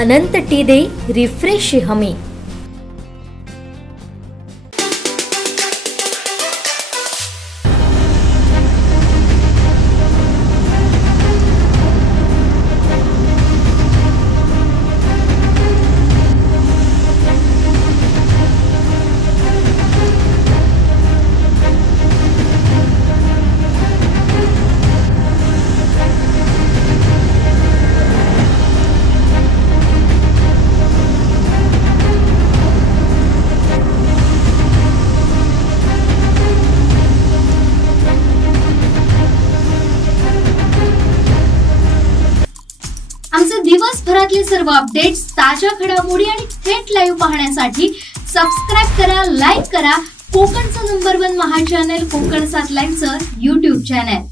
अनंत टी दे रिफ्रेश हमें। आमचे दिवसभरातले सर्व अपडेट्स, ताज्या घडामोडी आणि थेट लाईव्ह पाहण्यासाठी सबस्क्राइब करा, लाईक करा कोकणचं नंबर 1 महा चॅनल कोकण 7 लाईव्हचं YouTube चॅनल।